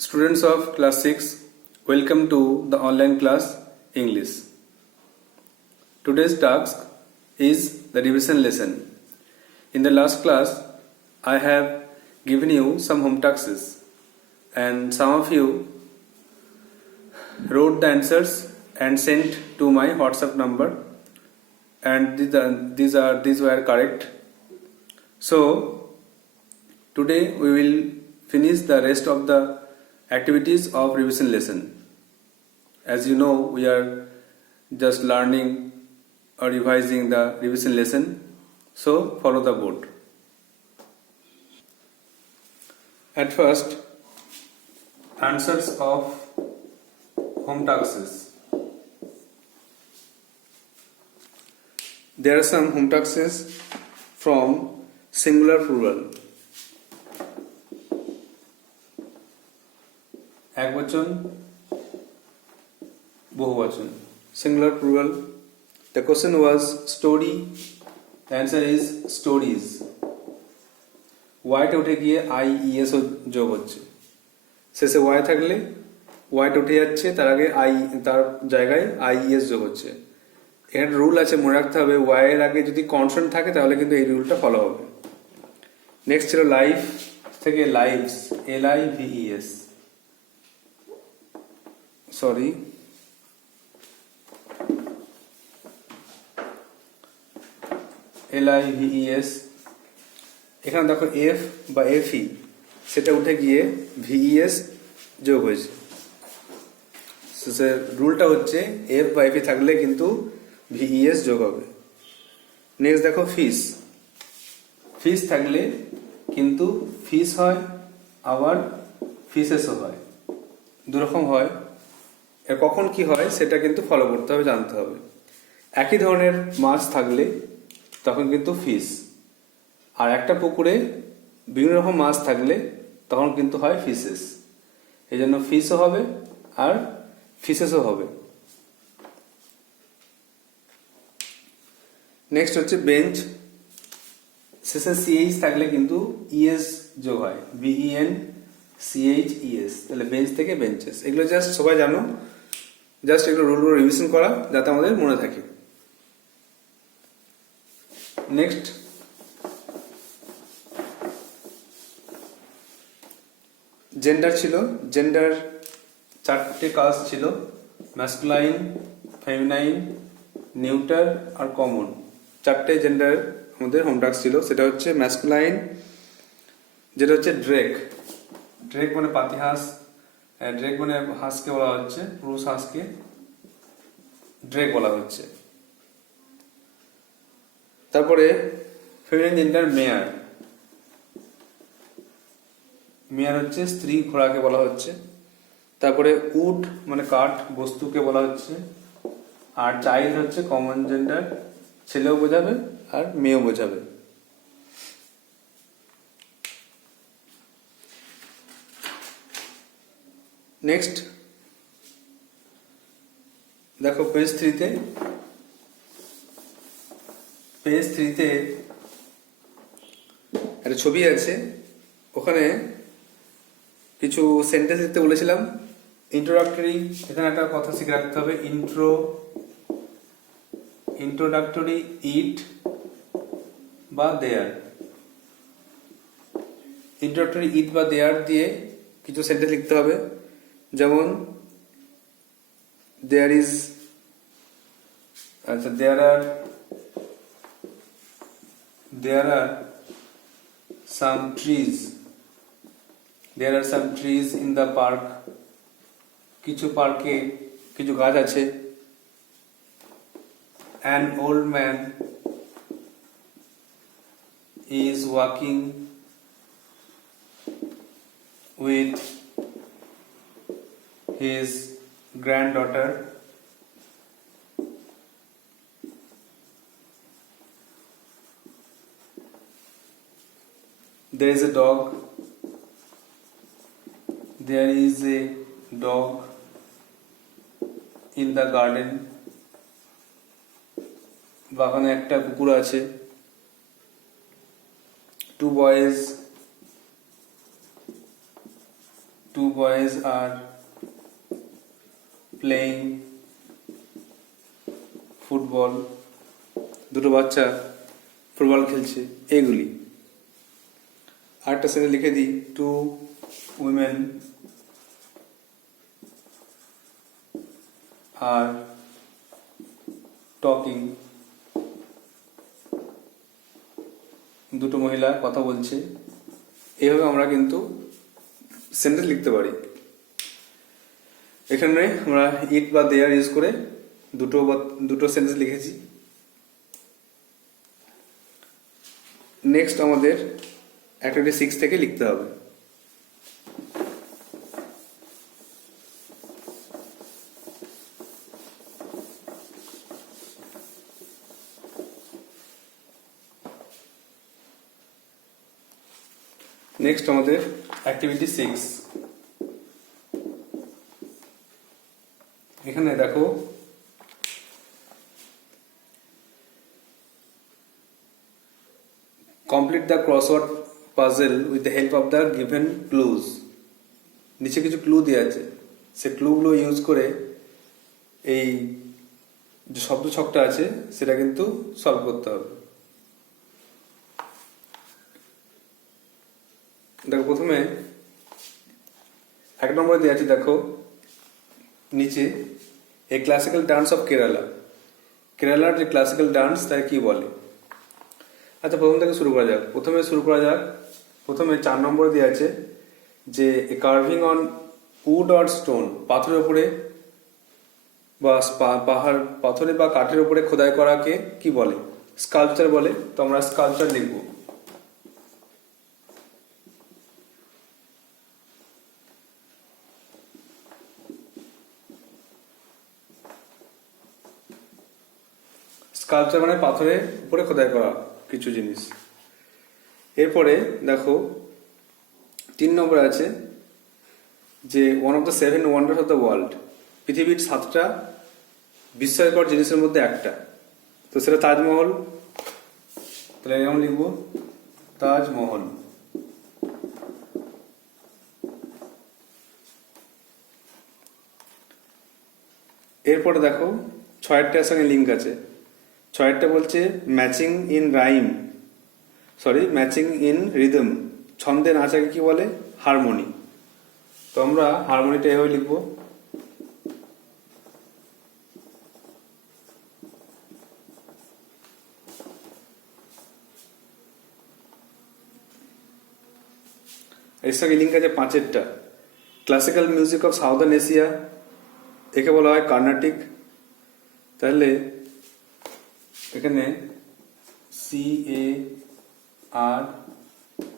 Students of class 6, welcome to the online class English. Today's task is the revision lesson. In the last class, I have given you some home tasks and some of you wrote the answers and sent to my WhatsApp number, and these were correct. So today we will finish the rest of the activities of revision lesson. As you know, we are just learning or revising the revision lesson, so follow the board. At first, answers of home tasks. There are some home tasks from singular plural. একবচন, বহুবচন. Singular plural. The question was story. The answer is stories. ওয়াইটা উঠে গিয়ে IES যোগ হচ্ছে. শেষে ওয়াই থাকলে ওয়াইটা উঠে যাচ্ছে, তার আগে তার জায়গায় IES যোগ হচ্ছে. এখানে রুল আছে, মনে রাখতে হবে ওয়াই এর আগে যদি কনসোনেন্ট থাকে তাহলে কিন্তু এই রুলটা ফলো হবে. নেক্সট ছিল লাইফ থেকে লাইভস, LIVES. Sorry, LIVES. এখানে দেখো এফ বা FE সেটা উঠে গিয়ে VES যোগ হয়েছে. রুলটা হচ্ছে এফ বা FE থাকলে কিন্তু VES যোগ হবে. নেক্সট দেখো ফিস. ফিস থাকলে কিন্তু ফিস হয়, আবার ফিসেসও হয়, দুরকম হয়. এর কখন কি হয় সেটা কিন্তু ফলো করতে হবে, জানতে হবে. একই ধরনের মাছ থাকলে তখন কিন্তু ফিস, আর একটা পুকুরে বিভিন্ন রকম মাছ থাকলে তখন কিন্তু হয় ফিসেস. এই জন্য ফিসও হবে আর ফিসেসও হবে. নেক্সট হচ্ছে বেঞ্চ. শেষে CH থাকলে কিন্তু ES যোগ হয়, BENCHES. তাহলে বেঞ্চ থেকে বেঞ্চেস. এগুলো জাস্ট সবাই জানো, জাস্ট এগুলো রুলগুলো রিভিশন করা যাতে আমাদের মনে থাকে. নেক্সট জেন্ডার ছিল. জেন্ডার চারটে কাজ ছিল: ম্যাসকুলাইন, ফেমিনাইন, নিউটার আর কমন. চারটে জেন্ডার আমাদের হোম টাস্ক ছিল. সেটা হচ্ছে ম্যাসকুলাইন, যেটা হচ্ছে ড্রেক. ড্রেক মানে পাতি হাঁস. ড্রেক মানে হাঁসকে বলা হচ্ছে, পুরুষ হাঁসকে ড্রেক বলা হচ্ছে. তারপরে ফেমিনাইন জেন্ডার মেয়ার. মেয়ার হচ্ছে স্ত্রী ঘোড়াকে বলা হচ্ছে. তারপরে উড মানে কাঠ, বস্তুকে বলা হচ্ছে. আর চাইল্ড হচ্ছে কমন জেন্ডার, ছেলেও বোঝাবে আর মেয়েও বোঝাবে. নেক্সট দেখো পেজ 3-তে একটা ছবি আছে. ওখানে কিছু সেন্টেন্স লিখতে বলেছিলাম. ইন্ট্রোডাক্টরি, এখানে একটা কথা শিখে রাখতে হবে. ইন্ট্রোডাক্টরি ইট বা দেয়ার. ইন্ট্রোডাক্টরি ইট বা দেয়ার দিয়ে কিছু সেন্টেন্স লিখতে হবে. যেমন there are some trees. There are some trees in the park. কিছু পার্কে কিছু গাছ আছে. An old man is walking with his granddaughter. There is a dog. There is a dog in the garden. বাগানে একটা কুকুর আছে. Two boys two boys are playing football, দুটো বাচ্চা ফুটবল খেলছে, এইগুলি। আরেকটা সেন্টেন্স লিখে দিই, টু উইমেন আর টকিং, দুটো মহিলা কথা বলছে। এইভাবে আমরা কিন্তু সেন্টেন্স লিখতে পারি। এখানে আমরা ইট বা দেয়ার ইউজ করে দুটো সেন্টেন্স লিখেছি। নেক্সট আমাদের অ্যাক্টিভিটি 6 থেকে লিখতে হবে। নেক্সট আমাদের অ্যাক্টিভিটি 6। এখানে দেখো complete the crossword puzzle with the help of the given clues. নিচে কিছু ক্লু দেওয়া আছে, সে ক্লুগুলো ইউজ করে এই যে শব্দ ছকটা আছে সেটা কিন্তু সলভ করতে হবে। দেখো প্রথমে 1 নম্বরে দেওয়া আছে, দেখো নিচে a classical dance of Kerala. কেরালার যে ক্লাসিক্যাল ডান্স তাই কি বলে? আচ্ছা প্রথম থেকে শুরু করা যাক। প্রথমে 4 নম্বরে দেওয়া আছে যে carving on wood or stone, পাথরের উপরে বা পাথরে বা কাঠের উপরে খোদাই করাকে কি বলে? স্কাল্পচার বলে। তো আমরা স্কাল্পচার লিখব। স্কাল্পচার মানে পাথরের উপরে খোদাই করা কিছু জিনিস। এরপরে দেখো 3 নম্বরে আছে যে one of the 7 wonders of the world, পৃথিবীর 7টা বিস্ময়কর জিনিসের মধ্যে একটা, তো সেটা তাজমহল। তাহলে এরকম লিখব, তাজমহল। এরপরে দেখো 6টার সঙ্গে লিঙ্ক আছে। 6টা বলছে ম্যাচিং ইন রিদম, ছন্দে নাচাকে কি বলে? হারমোনি। তো আমরা হারমোনিটা এভাবে লিখব, এর সঙ্গে লিঙ্ক আছে 5এরটা, classical music of southern Asia, একে বলা হয় কার্নাটিক। তাহলে এখানে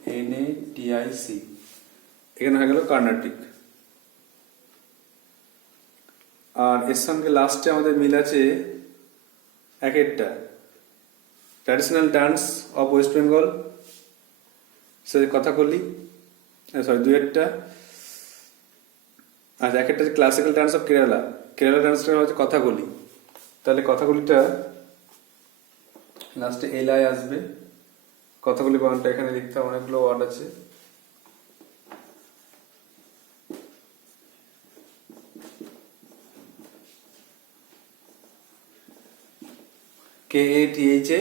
CARNATIC, এখানে হয়ে গেল কার্নাটিক। আর এর সঙ্গে লাস্টে আমাদের মিল আছে 1এরটা, traditional dance of West Bengal, সে কথাকলি। 2এরটা, আচ্ছা 1এরটা classical dance of Kerala, Kerala ডান্সটা হচ্ছে কথাকলি। তাহলে কথাকলিটা লাস্টে LI আসবে। কথাগুলি বানানটা এখানে লিখতে হবে, অনেকগুলো ওয়ার্ড আছে। KATHA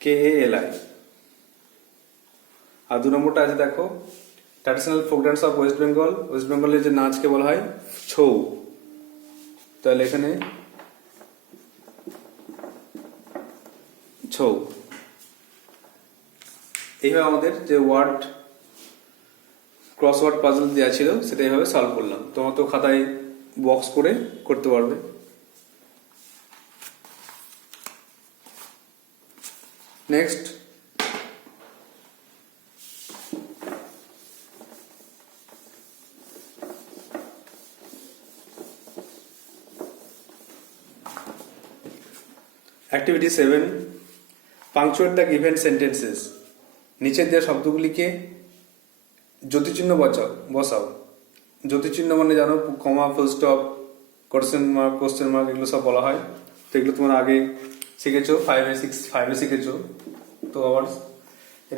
KALI। আর 2 নম্বরটা আছে দেখো traditional folk dance of West Bengal, ওয়েস্ট বেঙ্গলের যে নাচকে বলা হয় ছৌ। তাহলে এখানে ছৌ। এইভাবে আমাদের যে ক্রসওয়ার্ড পাজল দেওয়া ছিল সেটা এইভাবে সলভ করলাম। তোমরা তো খাতায় বক্স করে করতে পারবে। Next activity 7, punctuate the given sentences. নিচের দেওয়া শব্দগুলিকে জ্যোতিচিহ্ন বসাও। জ্যোতিচিহ্ন মানে জানো কমা, ফুল স্টপ, কোশ্চেন মার্ক এগুলো সব বলা হয়। তো এগুলো তোমরা আগে শিখেছো, 5 এ শিখেছো, তো আবার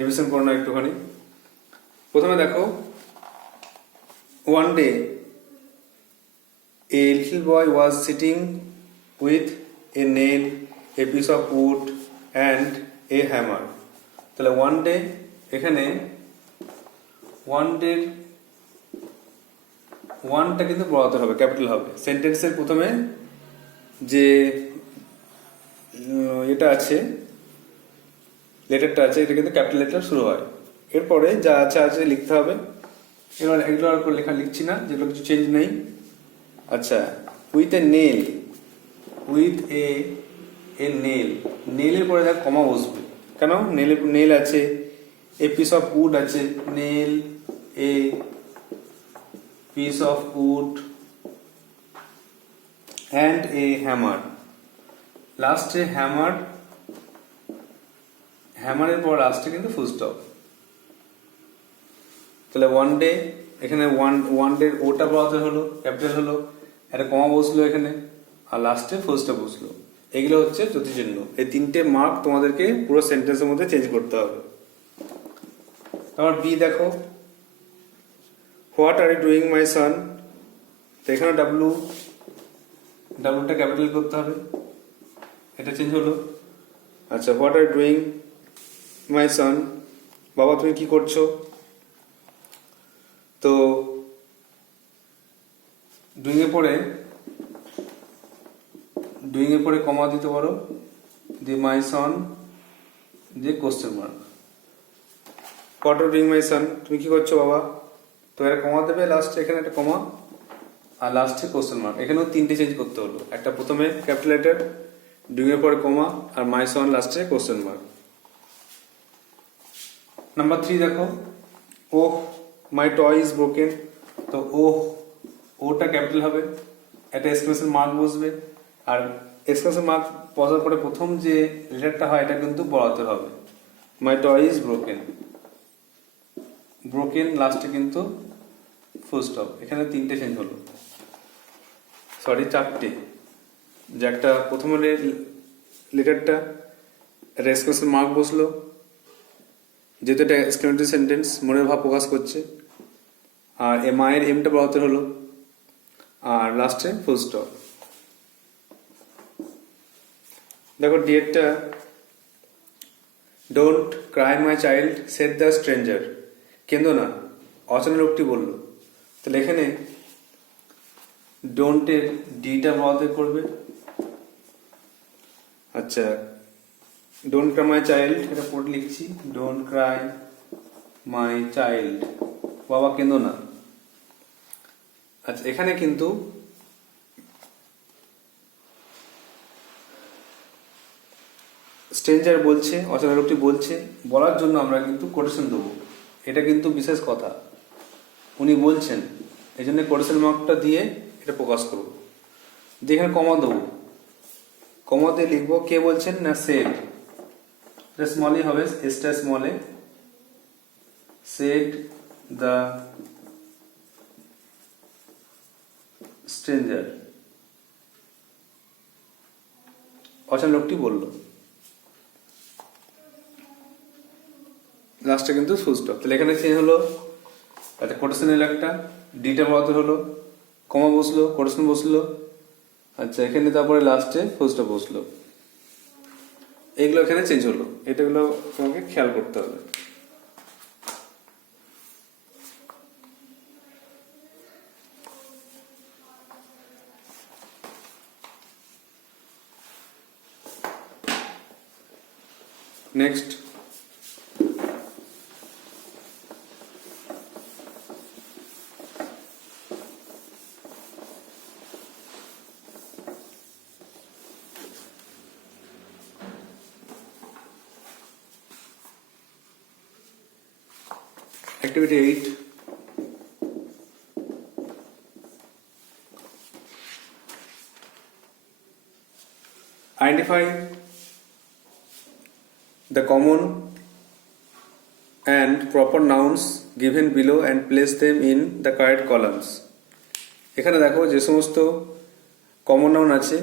রিভিশন করো না একটুখানি। প্রথমে দেখো one day a little boy was sitting with a nail, a piece of wood and a hammer. তাহলে one day এখানে one day ওয়ানটা কিন্তু বড় হাতের হবে, ক্যাপিটাল হবে। সেন্টেন্সের প্রথমে যে এটা আছে, লেটারটা আছে, এটা কিন্তু ক্যাপিটাল লেটার শুরু হয়। এরপরে যা আছে লিখতে হবে। এবার এগুলো আর লেখা লিখছি না, যেগুলো কিছু চেঞ্জ নেই। আচ্ছা, with a nail, with a nail, নেলের পরে দেখ কমা বসবে, কেন? নেল আছে, এ পিস অফ উড আছে, nail a piece of wood and a hammer. লাস্টে হ্যামার, হ্যামারের পর লাস্টে কিন্তু ফুল স্টপ। তাহলে ওয়ান ডে, এখানে ওয়ান ডে ওটা বলতে হলো, ক্যাপিটাল হলো, একটা কমা বসলো এখানে, আর লাস্টে ফুল স্টপ বসলো। এগুলো হচ্ছে যতিচিহ্ন। এই তিনটে মার্ক তোমাদেরকে পুরো সেন্টেন্সের মধ্যে চেঞ্জ করতে হবে। তোমার বি দেখো, what are you doing my son. তো এখানে ডাব্লুটা ক্যাপিটাল করতে হবে, এটা চেঞ্জ হলো। আচ্ছা, what are you doing my son, বাবা তুমি কি করছো। তো ডুইং এর পরে কমা দিতে পারো, দি মাই সন, দিয়ে question mark. What are doing my son, তুমি কি করছো বাবা, তো একটা কমা দেবে লাস্টে, এখানে একটা কমা, আর লাস্টে কোশ্চেন মার্ক। এখানেও তিনটে চেঞ্জ করতে হলো, একটা প্রথমে ক্যাপিটাল লেটার, ডুইং এর পরে কমা, আর মাই সন লাস্টে কোশ্চেন মার্ক। নাম্বার 3 দেখো, ওহ মাই টয় ইজ ব্রোকেন। তো ওটা ক্যাপিটাল হবে, একটা এক্সক্লেমেশন মার্ক বসবে, আর এক্সক্লেমেশন মার্ক বসার পরে প্রথম যে লেটারটা হয় এটা কিন্তু বড় হাতের হবে। My toy is broken, broken লাস্টে কিন্তু ফুল স্টপ। এখানে তিনটে চেঞ্জ হলো, সরি চারটে। যে একটা প্রথমে লেটারটা একটা এক্সক্লেমেশন মার্ক বসলো, যেহেতু এটা এক্সক্লেমেটরি সেন্টেন্স, মনের ভাব প্রকাশ করছে, আর মায়ের এমটা বড় হাতের হলো, আর লাস্টে ফুল স্টপ। দেখো ডিএরটা, don't cry my child said the stranger, কেঁদো না, অচেনা লোকটি বললো। তাহলে এখানে ডোন্টের ডিটা বড় হাতে করবে। আচ্ছা, ডোন্ট ক্রাই মাই চাইল্ড, এটা পড়ে লিখছি, ডোন্ট ক্রাই মাই চাইল্ড, বাবা কেঁদো না। আচ্ছা, এখানে কিন্তু স্ট্রেঞ্জার বলছে, অচেনা লোকটি বলছে, বলার জন্য আমরা কিন্তু কোটেশন দেবো। এটা কিন্তু বিশেষ কথা, উনি বলছেন, এই জন্য কোটেশন মার্কটা দিয়ে এটা প্রকাশ করব। দিয়ে এখানে কমা দেবো, কমা দিয়ে লিখবো কে বলছেন না সেড, স্মলই হবে, এসটা স্মলে, সেড দ্য স্ট্রেঞ্জার, অচেনা লোকটি বলল, লাস্টে কিন্তু ফুল স্টপ। তাহলে এখানে চেঞ্জ হলো, একটা কোটেশন এলো, একটা ডিটা বড় হলো, কমা বসলো, কোটেশন বসলো। আচ্ছা, এখানে তারপরে লাস্টে ফুল স্টপ বসলো। এইগুলো এখানে চেঞ্জ হলো, এটাগুলো তোমাকে খেয়াল করতে হবে। Next, activity 8, identify the common and proper nouns given below and place them in the correct columns. এখানে দেখো যে সমস্ত কমন নাউন আছে,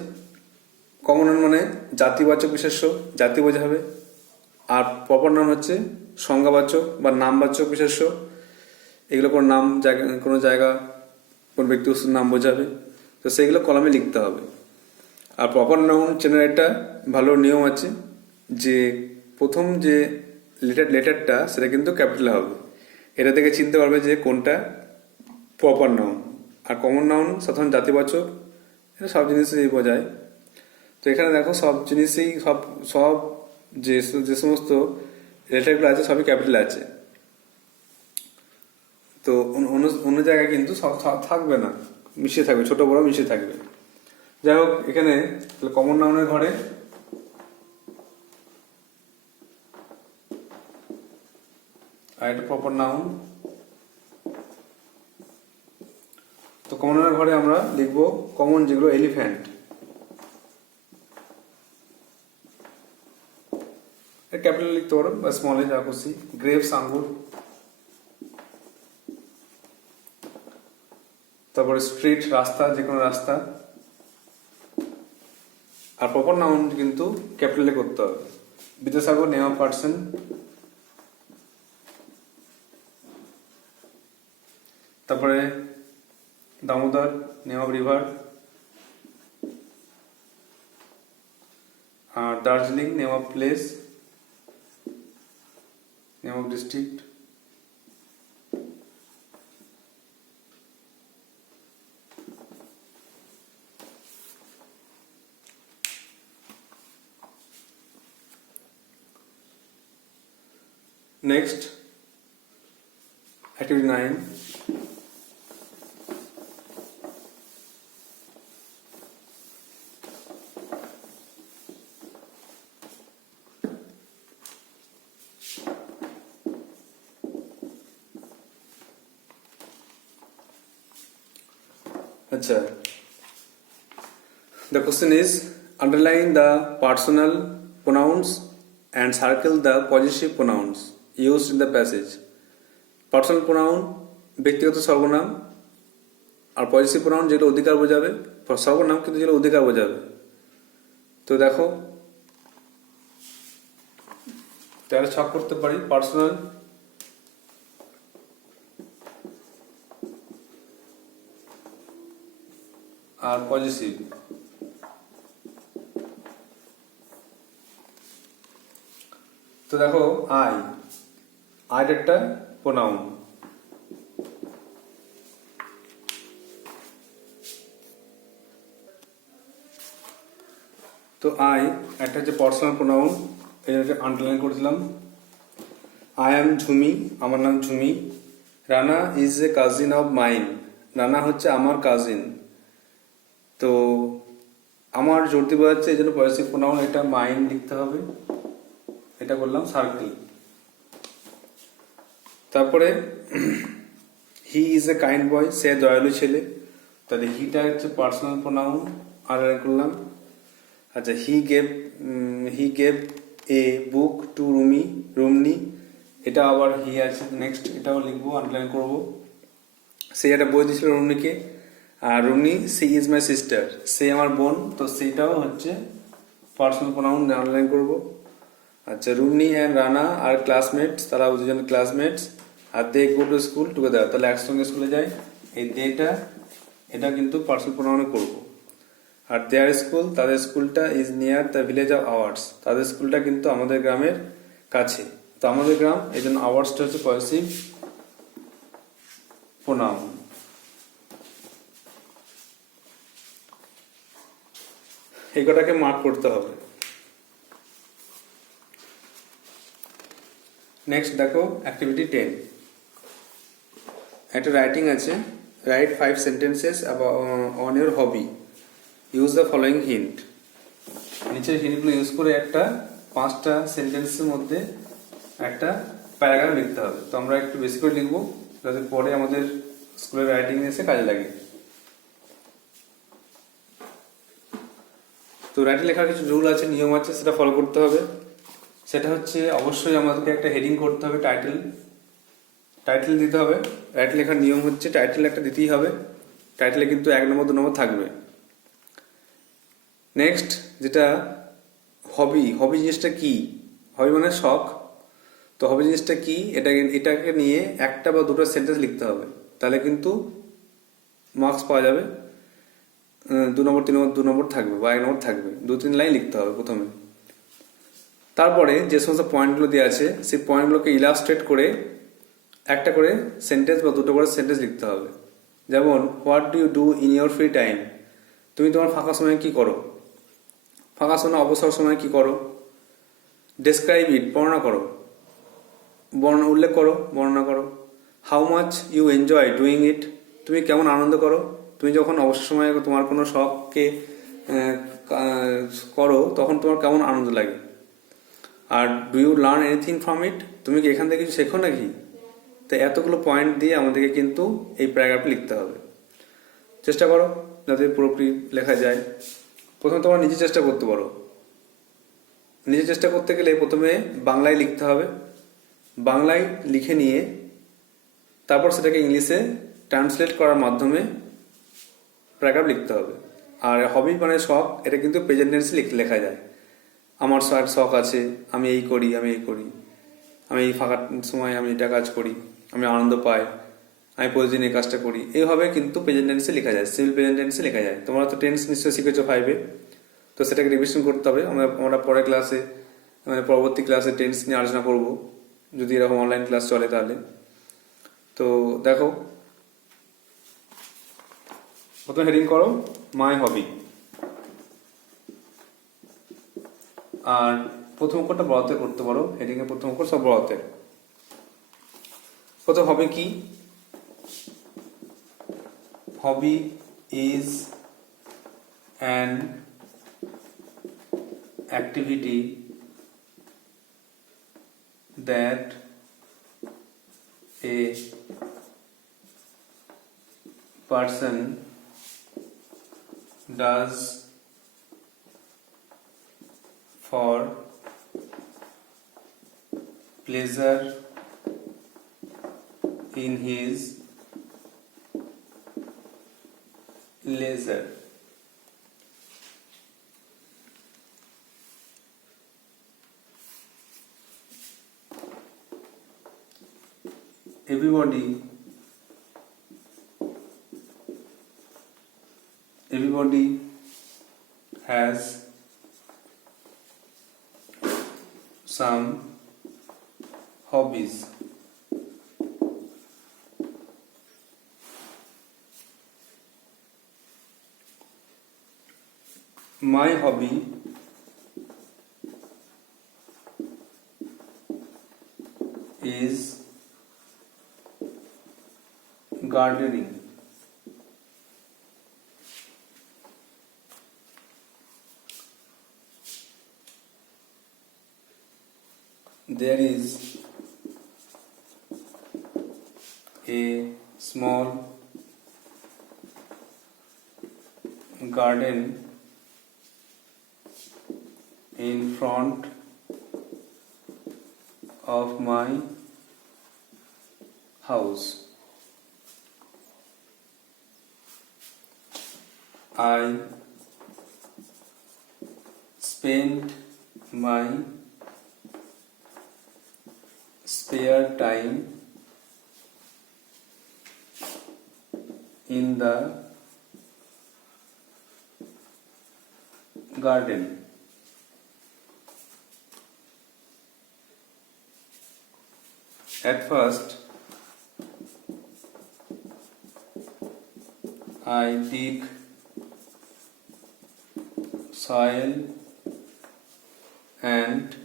কমন নাউন মানে জাতিবাচক বিশেষ্য, জাতি বোঝাবে, আর প্রপার নাউন হচ্ছে সংজ্ঞাবাচক বা নামবাচক বিশেষ্য। এগুলো কোনো নাম, কোনো জায়গা কোন ব্যক্তি বস্তুর নাম বোঝাবে, তো সেইগুলো কলামে লিখতে হবে। আর প্রপার নাউন চেনার একটা ভালো নিয়ম আছে যে প্রথম যে লেটারটা সেটা কিন্তু ক্যাপিটাল হবে। এটা থেকে চিনতে পারবে যে কোনটা প্রপার নাউন। আর কমন নাউন সাধারণ জাতিবাচক, এটা সব জিনিসই বোঝায়। তো এখানে দেখো সব জিনিসেই সব সব যে যে সমস্ত লেটারগুলো আছে সবই ক্যাপিটাল আছে। তো অন্য জায়গায় কিন্তু সব থাকবে না, মিশিয়ে থাকবে, ছোট বড় মিশিয়ে থাকবে। যাই হোক, এখানে কমন নাউনের ঘরে আর একটা প্রপার নাউন। তো কমন নাউনের ঘরে আমরা লিখবো কমন যেগুলো, এলিফ্যান্ট, ক্যাপিটাল লিখতে পারো বা স্মলে যা খুশি। গ্রেপস, আঙ্গুর। তারপরে স্ট্রিট, রাস্তা, যে কোনো রাস্তা। আর প্রপার নাউন কিন্তু ক্যাপিটালে করতে হবে। Vidyasagar, name of person. তারপরে দামোদর, নেম অফ রিভার। আর Darjeeling, name of place, name of district. Next, activity 9. Achha. The question is, underline the personal pronouns and circle the possessive pronouns used in the passage. Personal pronoun ব্যক্তিগত সর্বনাম, আর positive pronoun যেগুলো অধিকার বোঝাবে, সর্বনাম কিন্তু যেগুলো অধিকার বোঝাবে। তো দেখো তাহলে ছক করতে পারি। পার্সোনাল আর পজিটিভ। তো দেখো আই একটা প্রোনাউন। তো আই একটা হচ্ছে পার্সোনাল প্রোনাউন, এটা আন্ডারলাইন করেছিলাম। আই এম ঝুমি, আমার নাম Jhumi. Rana is a cousin of mine, Rana হচ্ছে আমার কাজিন। তো আমার জোর দিয়ে বোঝাচ্ছে, এই জন্য পজিটিভ প্রোনাউন, এটা মাইন লিখতে হবে। এটা বললাম সার্কেল। তারপরে হি ইজ এ কাইন্ড বয়, সে দয়ালু ছেলে। তাহলে হিটা হচ্ছে পার্সোনাল প্রোনাউন, আর করলাম। আচ্ছা, he gave a book to রুমনি, এটা আবার হি আছে। নেক্সট এটাও লিখবো, আন্ডারলাইন করবো। সে একটা বই দিয়েছিল রুমনিকে। আর রুমনি, সি ইজ মাই সিস্টার, সে আমার বোন। তো সেটাও হচ্ছে পার্সোনাল প্রোনাউন, আন্ডারলাইন করবো। আচ্ছা, রুমনি অ্যান্ড রানা আর ক্লাসমেটস, তারা দুজন ক্লাসমেটস। আর they go to school together, তাহলে একসঙ্গে স্কুলে যায়। এই দেটা এটা কিন্তু পার্সোনাল প্রোনাউনে করবো। আর দেয়ার স্কুল, তাদের স্কুলটা, is near the village of hours, তাদের স্কুলটা কিন্তু আমাদের গ্রামের কাছে। তো আমাদের গ্রাম, এই জন্য আওয়ার্সটা হচ্ছে পজিটিভ প্রোনাউন। এই কটাকে মার্ক করতে হবে। নেক্সট দেখো অ্যাক্টিভিটি 10। একটা রাইটিং আছে। রাইট 5 sentences on your hobby, use the following hint. নিচের হিন্টগুলো ইউজ করে একটা 5টা সেন্টেন্সের মধ্যে একটা প্যারাগ্রাফ লিখতে হবে। তো আমরা একটু বেশি করে লিখবো যাতে পরে আমাদের স্কুলের রাইটিং এসে কাজে লাগে। তো রাইটিং লেখার কিছু রুল আছে, নিয়ম আছে, সেটা ফলো করতে হবে। সেটা হচ্ছে অবশ্যই আমাদেরকে একটা হেডিং করতে হবে, টাইটেল দিতে হবে। রাইটিং লেখার নিয়ম হচ্ছে টাইটেল একটা দিতেই হবে। টাইটেলে কিন্তু 1 নম্বর 2 নম্বর থাকবে। নেক্সট যেটা হবি জিনিসটা কি? হবি মানে শখ। তো হবি জিনিসটা কি, এটাকে নিয়ে একটা বা দুটো সেন্টেন্স লিখতে হবে। তাহলে কিন্তু মার্কস পাওয়া যাবে। 2 নম্বর 3 নম্বর 2 নম্বর থাকবে বা 1 নম্বর থাকবে, 2-3 লাইন লিখতে হবে প্রথমে। তারপরে যে সমস্ত পয়েন্টগুলো দেওয়া আছে সেই পয়েন্টগুলোকে ইলাস্ট্রেট করে একটা করে সেন্টেন্স বা দুটো করে সেন্টেন্স লিখতে হবে। যেমন what do you do in your free time, তুমি তোমার ফাঁকা সময়ে কি করো, ফাঁকা সময় অবসর সময় কি করো। ডেসক্রাইব ইট, বর্ণনা করো, উল্লেখ করো, বর্ণনা করো। How much you enjoy doing it, তুমি কেমন আনন্দ করো, তুমি যখন অবসর সময়ে তোমার কোনো শখকে করো তখন তোমার কেমন আনন্দ লাগে। আর do you learn anything from it, তুমি কি এখান থেকে কিছু শেখো নাকি। তো এতগুলো পয়েন্ট দিয়ে আমাদেরকে কিন্তু এই প্যারাগ্রাফটি লিখতে হবে। চেষ্টা করো যাতে পুরোপুরি লেখা যায়। প্রথমে তোমার নিজে চেষ্টা করতে পারো। নিজে চেষ্টা করতে গেলে প্রথমে বাংলায় লিখতে হবে, বাংলায় লিখে নিয়ে তারপর সেটাকে ইংলিশে ট্রান্সলেট করার মাধ্যমে প্যারাগ্রাফ লিখতে হবে। আর হবি মানে শখ, এটা কিন্তু প্রেজেন্ট টেন্সে লেখা যায়। আমার শখ আছে, আমি এই করি, আমি এই করি, আমি এই ফাঁকা সময় আমি এটা কাজ করি, আমি আনন্দ পাই, আমি প্রতিদিন এই কাজটা করি। এইভাবে কিন্তু প্রেজেন্ট টেন্সে লেখা যায়, সিম্পল প্রেজেন্ট টেন্সে লেখা যায়। তোমরা তো টেন্স নিশ্চয়ই শিখেছো 5-এ, তো সেটাকে রিভিশন করতে হবে। আমরা পরের ক্লাসে মানে পরবর্তী ক্লাসে টেন্স নিয়ে আলোচনা করব, যদি এরকম অনলাইন ক্লাস চলে তাহলে। তো দেখো, প্রথমে হেডিং করো মাই হবি, আর প্রথম অক্ষরটা বড়তে করতে পারো। হেডিং এর প্রথম অক্ষর সব বড়তে। প্রথম হবি কি, হবি is an activity that a person does for pleasure in his leisure. Everybody has some hobbies. My hobby is gardening. There is a small garden in front of my house. I spend my spare time in the garden. At first, I dig soil and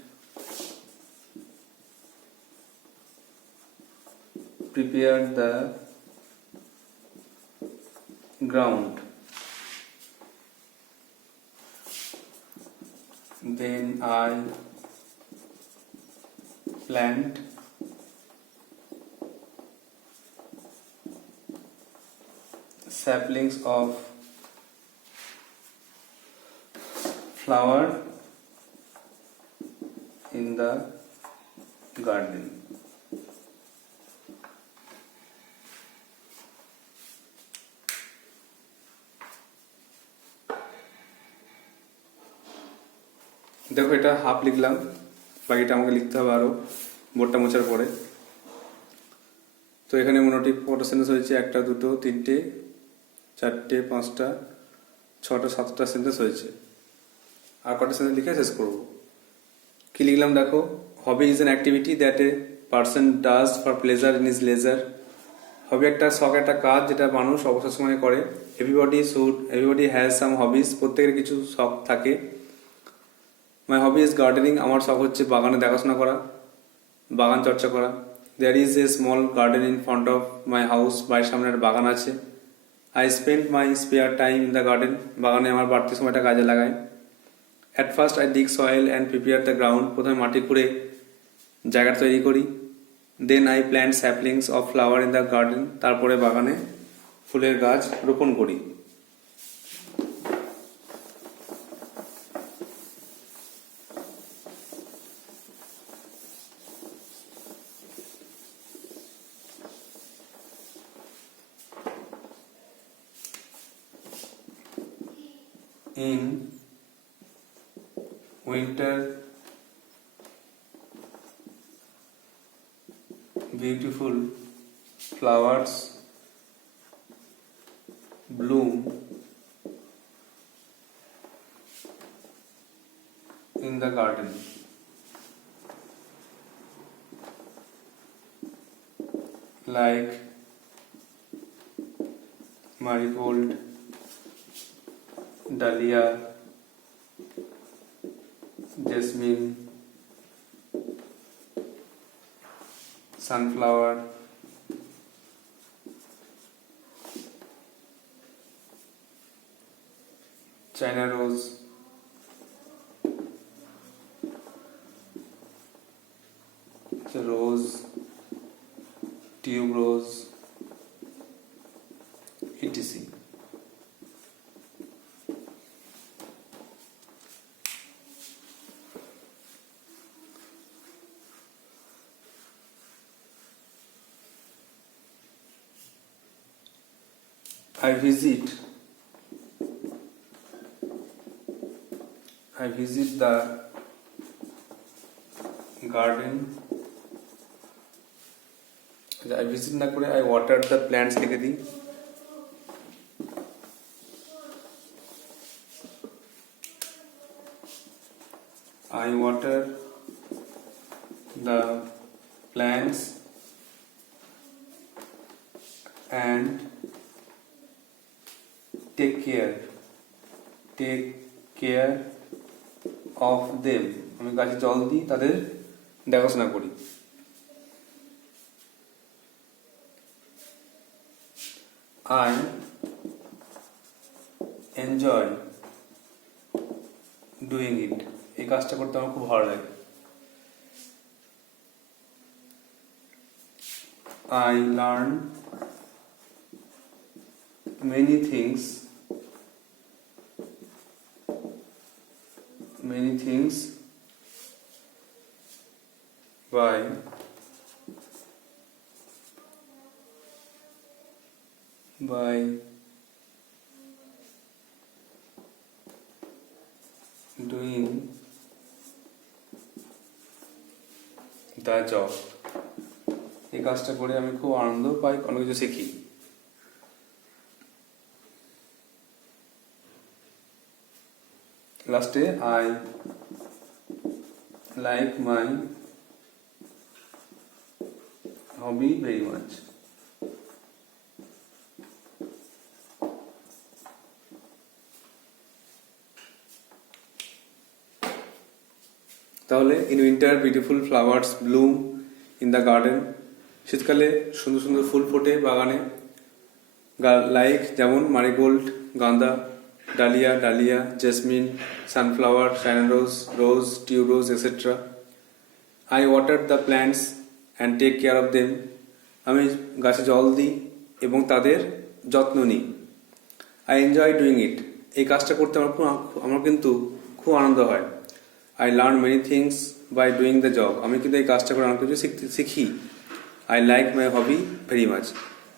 prepare the ground. Then I plant saplings of flower in the garden. দেখো, এটা হাফ লিখলাম, বাকিটা আমাকে লিখতে হবে আরো বোর্ডটা মোছার পরে। তো এখানে মোটামুটি কটা সেন্টেন্স হয়েছে, 1, 2, 3, 4টে 5টা 6টা 7টা সেন্টেন্স হয়েছে, আর কটা সেন্টেন্স লিখে শেষ করব। কি লিখলাম দেখো, hobby is an activity that a person does for pleasure in is leisure. Hobby একটা শখ, একটা কাজ যেটা মানুষ অবসর সময় করে। এভরিবডি হ্যাজ সাম হবিস, প্রত্যেকের কিছু শখ থাকে। মাই হবি ইজ গার্ডেনিং, আমার শখ হচ্ছে বাগানে দেখাশোনা করা, বাগান চর্চা করা। There is a small garden in front of my house, বাড়ির সামনে একটা বাগান আছে। I spend my spare time in the garden, বাগানে আমার বাড়তি সময়টা কাজে লাগাই। At first I dig soil and prepare the ground, প্রথমে মাটি খুঁড়ে জায়গা তৈরি করি। Then I plant saplings of flower in the garden, তারপরে বাগানে ফুলের গাছ রোপণ করি। In winter, beautiful flowers bloom in the garden. Like marigold, dahlia, jasmine, sunflower, China rose, rose, tube rose, etc. I visit the garden. I visit না করে I water the plants লিখে দিই। I water the plants and take care of them, আমি গাছে জল দিই, তাদের দেখাশোনা করি। I enjoy doing it, এই কাজটা করতে আমার খুব ভালো লাগে। I learn many things by doing the job, এই কাজটা করে আমি খুব আনন্দ পাই, অনেক কিছু শিখি। লাস্টে I like my hobby very much. তাহলে in winter beautiful flowers Bloom in the garden, শীতকালে সুন্দর সুন্দর ফুল ফোটে বাগানে। লাইক যেমন মারিগোল্ড গাঁদা, dahlia, jasmine, sunflower, China rose, tube rose, etcetera. I water the plants and take care of them, আমি গাছে জল দিই এবং তাদের যত্ন নিই। আই এনজয় ডুইং ইট, এই কাজটা করতে আমার কিন্তু খুব আনন্দ হয়। I learn many things by doing the job, আমি কিন্তু এই কাজটা করে অনেক কিছু শিখি। I like my hobby very much,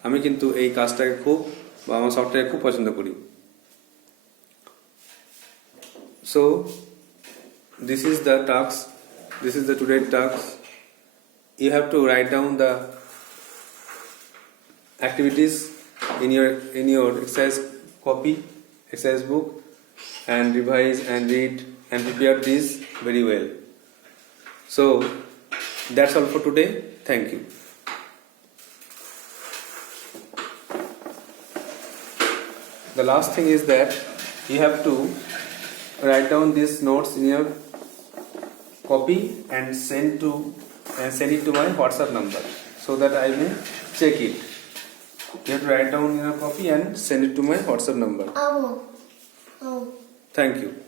আমি কিন্তু এই কাজটাকে খুব বা আমার শখটাকে খুব পছন্দ করি। So this is the task, this is the today's task. You have to write down the activities in your exercise copy, exercise book, and revise and read and prepare this very well. So that's all for today. Thank you. The last thing is that you have to write down these notes in your copy and send it to my WhatsApp number so that I may check it. You have to write down in your copy and send it to my WhatsApp number. Oh. Thank you.